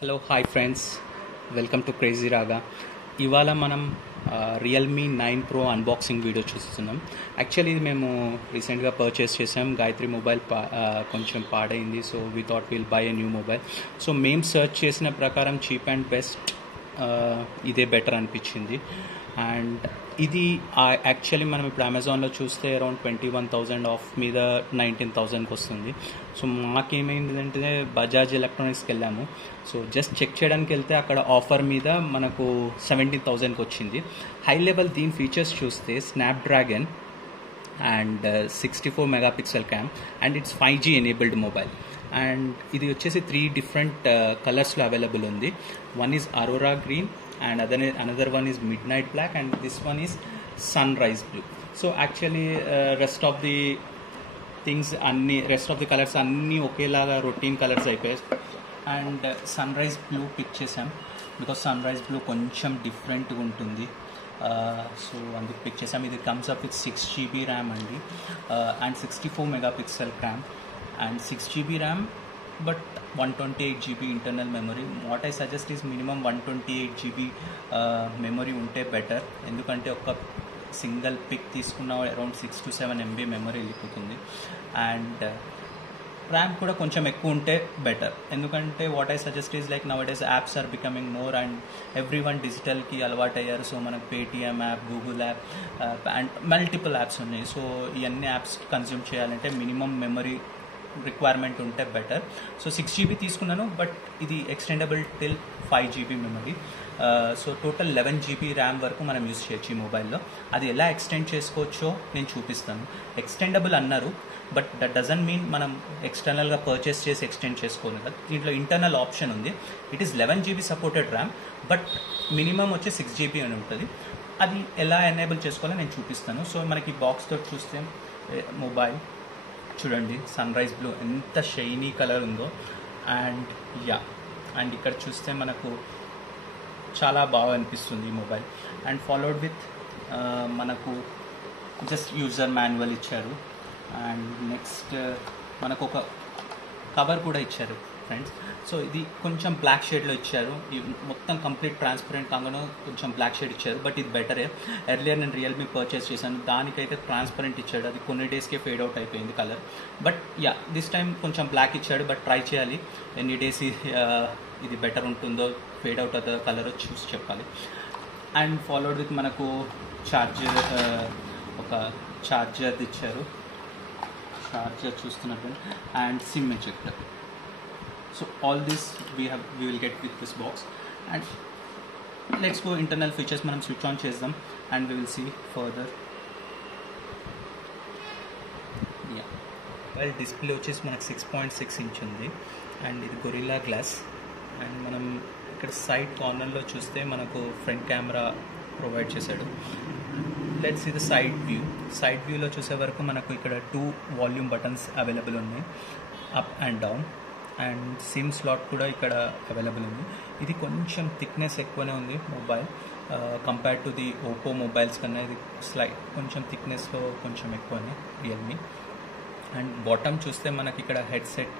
Hello hi friends, welcome to crazy Raga. ఇవాళ మనం Realme 9 Pro unboxing video చూస్తున్నాం. Actually ఇది మేము రీసెంట్గా పర్చేస్ చేసాం. గాయత్రి మొబైల్ కొంచెం పాడైంది, so we thought will buy a new mobile. So మేము సర్చ్ చేసిన ప్రకారం చీప్ అండ్ బెస్ట్ ఇదే బెటర్ అనిపించింది. అండ్ ఇది యాక్చువల్లీ మనం ఇప్పుడు అమెజాన్లో చూస్తే అరౌండ్ 21,000 ఆఫ్ మీద 19,000కి వస్తుంది. సో మాకేమైందంటే బజాజ్ ఎలక్ట్రానిక్స్కి వెళ్ళాము. సో జస్ట్ చెక్ చేయడానికి వెళ్తే అక్కడ ఆఫర్ మీద మనకు 17,000కి వచ్చింది. హై లెవెల్ దీని ఫీచర్స్ చూస్తే Snapdragon and 64 megapixel cam and it's 5G enabled mobile. And ఇది వచ్చేసి 3 డిఫరెంట్ కలర్స్లో అవైలబుల్ ఉంది. One is aurora green and another one is midnight black and this one is sunrise blue. So actually rest of the colors anni okelaga routine colors అయిపోయాయి. And sunrise blue pick చేసాం because sunrise blue కొంచెం డిఫరెంట్గా ఉంటుంది. So అందుకు pick చేసాం. ఇది comes up with 6GB RAM అండి, and 64 megapixel cam and 6GB RAM but 128GB internal memory. What I suggest is minimum 128GB memory ఉంటే better. ఎందుకంటే ఒక సింగిల్ పిక్ తీసుకున్న అరౌండ్ 6 to 7 MB మెమరీ వెళ్ళిపోతుంది. And RAM కూడా కొంచెం ఎక్కువ ఉంటే బెటర్. ఎందుకంటే what I suggest is like now days apps are becoming more and every one డిజిటల్కి అలవాటు అయ్యారు. సో మనకు Paytm app, Google app and multiple apps ఉన్నాయి. సో ఇవన్నీ యాప్స్ కన్జ్యూమ్ చేయాలంటే మినిమం మెమరీ రిక్వైర్మెంట్ ఉంటే బెటర్. సో 6GB తీసుకున్నాను, but ఇది extendable till 5GB memory. So total 11GB RAM వరకు మనం యూజ్ చేయొచ్చు ఈ మొబైల్లో. అది ఎలా ఎక్స్టెండ్ చేసుకోవచ్చో నేను చూపిస్తాను. ఎక్స్టెండబుల్ అన్నారు, బట్ దట్ డజంట్ మీన్ మనం ఎక్స్టర్నల్గా పర్చేస్ చేసి ఎక్స్టెండ్ చేసుకోవాలి కదా. దీంట్లో ఇంటర్నల్ ఆప్షన్ ఉంది. It is 11GB supported RAM, but minimum వచ్చి 6GB అని ఉంటుంది. అది ఎలా ఎనేబుల్ చేసుకోవాలో నేను చూపిస్తాను. సో మనకి బాక్స్తో చూస్తే మొబైల్ చూడండి, సన్రైజ్ బ్లూ ఎంత షైనీ కలర్ ఉందో. అండ్ అండ్ ఇక్కడ చూస్తే మనకు చాలా బాగా అనిపిస్తుంది ఈ మొబైల్. అండ్ ఫాలోడ్ విత్ మనకు జస్ట్ యూజర్ మాన్యువల్ ఇచ్చారు. అండ్ నెక్స్ట్ మనకు ఒక కవర్ కూడా ఇచ్చారు ఫ్రెండ్స్. సో ఇది కొంచెం బ్లాక్ షేడ్లో ఇచ్చారు. మొత్తం కంప్లీట్ ట్రాన్స్పరెంట్ కాగానే కొంచెం బ్లాక్ షేడ్ ఇచ్చారు, బట్ ఇది బెటరే. ఎర్లియర్ నేను రియల్మీ పర్చేస్ చేశాను, దానికైతే ట్రాన్స్పరెంట్ ఇచ్చాడు. అది కొన్ని డేస్కే ఫేడ్ అవుట్ అయిపోయింది కలర్. బట్ దిస్ టైం కొంచెం బ్లాక్ ఇచ్చాడు, బట్ ట్రై చేయాలి ఎన్ని డేస్ ఇది బెటర్ ఉంటుందో, ఫేడ్ అవుట్ అవుతుందో కలర్ చూసి చెప్పాలి. అండ్ ఫాలోడ్ విత్ మనకు ఛార్జర్, ఒక ఛార్జర్ ఇచ్చారు. ఛార్జర్ చూస్తున్నట్టు and SIM ejector. So all this we will get with this box. And let's go internal features. మనం switch on చేద్దాం and we will see further. Well, display వచ్చేసి మనకు 6.6 inch ఉంది and ఇది gorilla glass. And మనం ఇక్కడ side కార్నర్లో చూస్తే మనకు ఫ్రంట్ కెమెరా ప్రొవైడ్ చేశాడు. Let's see the side view. Side వ్యూలో చూసే వరకు మనకు ఇక్కడ 2 వాల్యూమ్ బటన్స్ అవైలబుల్ ఉన్నాయి, up and down. And sim slot కూడా ఇక్కడ అవైలబుల్ ఉంది. ఇది కొంచెం థిక్నెస్ ఎక్కువనే ఉంది mobile compare to the Oppo mobiles కన్నా. ఇది కొంచెం థిక్నెస్లో కొంచెం ఎక్కువనే రియల్మీ. అండ్ బాటమ్ చూస్తే మనకి ఇక్కడ హెడ్సెట్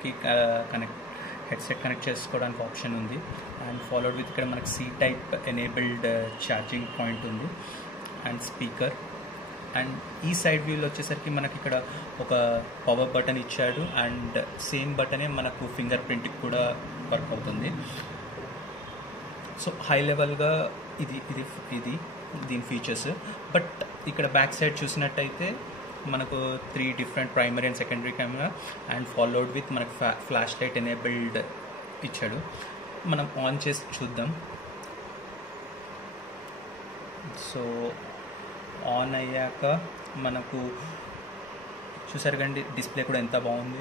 కనెక్ట్ చేసుకోవడానికి ఆప్షన్ ఉంది. అండ్ ఫాలోడ్ విత్ ఇక్కడ మనకి C type enabled charging point ఉంది అండ్ స్పీకర్. అండ్ ఈ సైడ్ వ్యూలో వచ్చేసరికి మనకి ఇక్కడ ఒక పవర్ బటన్ ఇచ్చాడు అండ్ సేమ్ బటనే మనకు ఫింగర్ ప్రింట్కి కూడా వర్క్ అవుతుంది. సో హై లెవెల్గా ఇది దీని ఫీచర్స్. బట్ ఇక్కడ బ్యాక్ సైడ్ చూసినట్టయితే మనకు 3 different primary and secondary camera and followed with మనకు ఫ్లాష్ లైట్ ఎనేబుల్డ్ ఇచ్చాడు. మనం ఆన్ చేసి చూద్దాం. సో ఆన్ అయ్యాక మనకు చూసారు కండి, డిస్ప్లే కూడా ఎంత బాగుంది.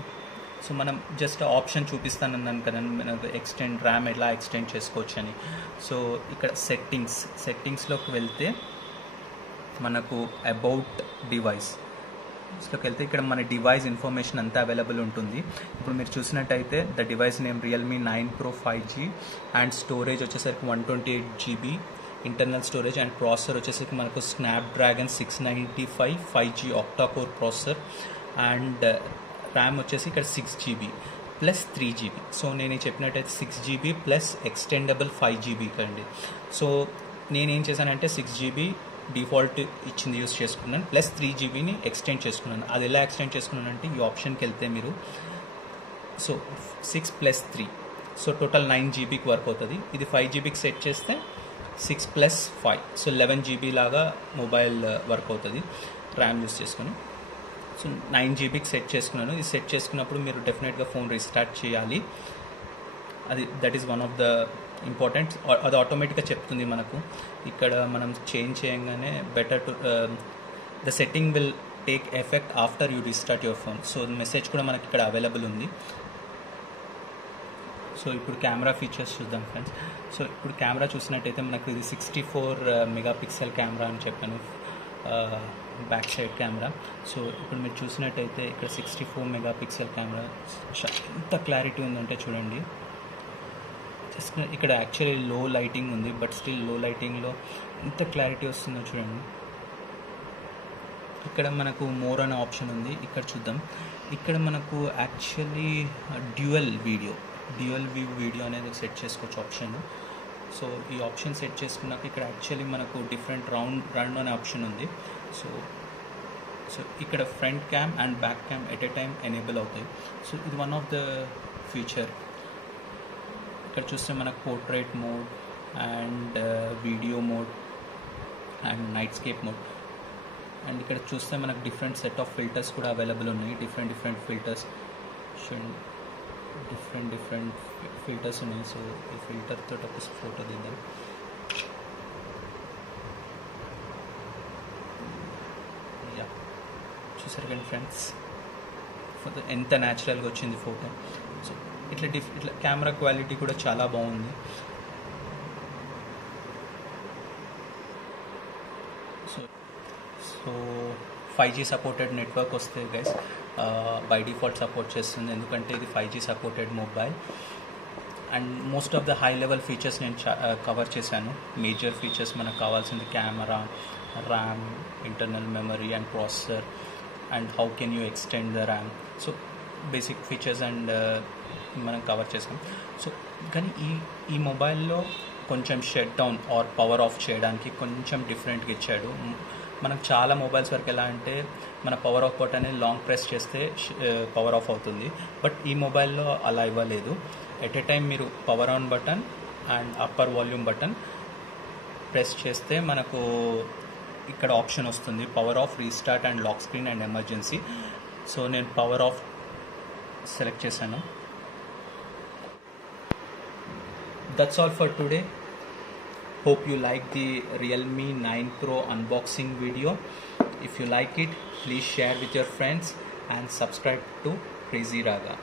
సో మనం జస్ట్ ఆప్షన్ చూపిస్తానన్నాను కదా మనకు ఎక్స్టెండ్ ర్యామ్ ఎలా ఎక్స్టెండ్ చేసుకోవచ్చు అని. సో ఇక్కడ సెట్టింగ్స్లోకి వెళ్తే మనకు అబౌట్ డివైస్లోకి వెళ్తే ఇక్కడ మన డివైస్ ఇన్ఫర్మేషన్ అంతా అవైలబుల్ ఉంటుంది. ఇప్పుడు మీరు చూసినట్టయితే the device name Realme 9 Pro 5G and storage వచ్చేసరికి 128GB internal storage. And processor వచ్చేసరికి మనకు Snapdragon 695 5G octa core processor. And RAM వచ్చేసి ఇక్కడ 6GB ప్లస్ 3GB. సో నేను చెప్పినట్టయితే 6GB ప్లస్ ఎక్స్టెండబుల్ 5GB కండి. సో నేనేం చేశానంటే 6GB డిఫాల్ట్ ఇచ్చింది యూస్ చేసుకున్నాను, ప్లస్ 3GBని ఎక్స్టెండ్ చేసుకున్నాను. అది ఎలా ఎక్స్టెండ్ చేసుకున్నానంటే ఈ ఆప్షన్కి వెళ్తే మీరు, సో 6 ప్లస్ 3, సో టోటల్ 9GBకి వర్క్ అవుతుంది. ఇది 5GBకి సెట్ చేస్తే 6 ప్లస్ 5, సో 11GB లాగా మొబైల్ వర్క్ అవుతుంది ర్యామ్ యూస్ చేసుకుని. సో 9GBకి సెట్ చేసుకున్నాను. ఇది సెట్ చేసుకున్నప్పుడు మీరు డెఫినెట్గా ఫోన్ రీస్టార్ట్ చేయాలి. That is one of the important. అది ఆటోమేటిక్గా చెప్తుంది మనకు. ఇక్కడ మనం చేంజ్ చేయగానే better to the setting will take effect after you restart your phone. So message కూడా మనకి ఇక్కడ అవైలబుల్ ఉంది. సో ఇప్పుడు కెమెరా ఫీచర్స్ చూద్దాం ఫ్రెండ్స్. సో ఇప్పుడు కెమెరా చూసినట్టయితే మనకు ఇది 64 మెగాపిక్సెల్ కెమెరా అని చెప్పాను, బ్యాక్ సైడ్ కెమెరా. సో ఇప్పుడు మీరు చూసినట్టయితే ఇక్కడ 64 మెగాపిక్సెల్ కెమెరా ఎంత క్లారిటీ ఉందంటే చూడండి. ఇక్కడ యాక్చువల్లీ లో లైటింగ్ ఉంది, బట్ స్టిల్ లో లైటింగ్లో ఎంత క్లారిటీ వస్తుందో చూడండి. ఇక్కడ మనకు మోర్ అనే ఆప్షన్ ఉంది, ఇక్కడ చూద్దాం. ఇక్కడ మనకు యాక్చువల్లీ డ్యూయల్ వ్యూ వీడియో అనేది సెట్ చేసుకోవచ్చు ఆప్షన్. సో ఈ ఆప్షన్ సెట్ చేసుకున్నాక ఇక్కడ యాక్చువల్లీ మనకు డిఫరెంట్ రౌండ్ అనే ఆప్షన్ ఉంది. సో ఇక్కడ front cam and back cam at a time enable అవుతాయి. సో ఇది వన్ ఆఫ్ ద ఫీచర్. ఇక్కడ చూస్తే మనకు portrait mode and video mode and nightscape mode. And ఇక్కడ చూస్తే మనకు డిఫరెంట్ సెట్ ఆఫ్ ఫిల్టర్స్ కూడా అవైలబుల్ ఉన్నాయి. డిఫరెంట్ ఫిల్టర్స్ డిఫరెంట్ ఫిల్టర్స్ ఉన్నాయి. సో ఈ ఫిల్టర్ తోటి ఒక ఫోటో తీద్దాం. చూసారు కానీ ఫ్రెండ్స్ ఎంత న్యాచురల్గా వచ్చింది ఫోటో. సో ఇట్లా కెమెరా క్వాలిటీ కూడా చాలా బాగుంది. సో 5G సపోర్టెడ్ నెట్వర్క్ వస్తే గైస్ బై డిఫాల్ట్ సపోర్ట్ చేస్తుంది, ఎందుకంటే ఇది 5G supported mobile. And most of the high level features నేను కవర్ చేశాను. మేజర్ ఫీచర్స్ మనకు కావాల్సింది camera, RAM, internal memory and processor, and how can you extend the RAM. So basic features and మనం cover చేసాం. So కానీ ఈ మొబైల్లో కొంచెం shut down are power of చేయడానికి కొంచెం డిఫరెంట్గా ఇచ్చాడు. మనకు చాలా మొబైల్స్ వరకు ఎలా అంటే మన పవర్ ఆఫ్ బటన్ అనేది లాంగ్ ప్రెస్ చేస్తే పవర్ ఆఫ్ అవుతుంది, బట్ ఈ మొబైల్లో అలా ఇవ్వలేదు. ఎట్ ఏ టైం మీరు power on button and upper volume button press చేస్తే మనకు ఇక్కడ ఆప్షన్ వస్తుంది, power off, restart and lock screen and emergency. So నేను పవర్ ఆఫ్ సెలెక్ట్ చేశాను. That's all for today. Hope you like the Realme 9 Pro unboxing video. If you like it, please share with your friends and subscribe to Crazy Raga.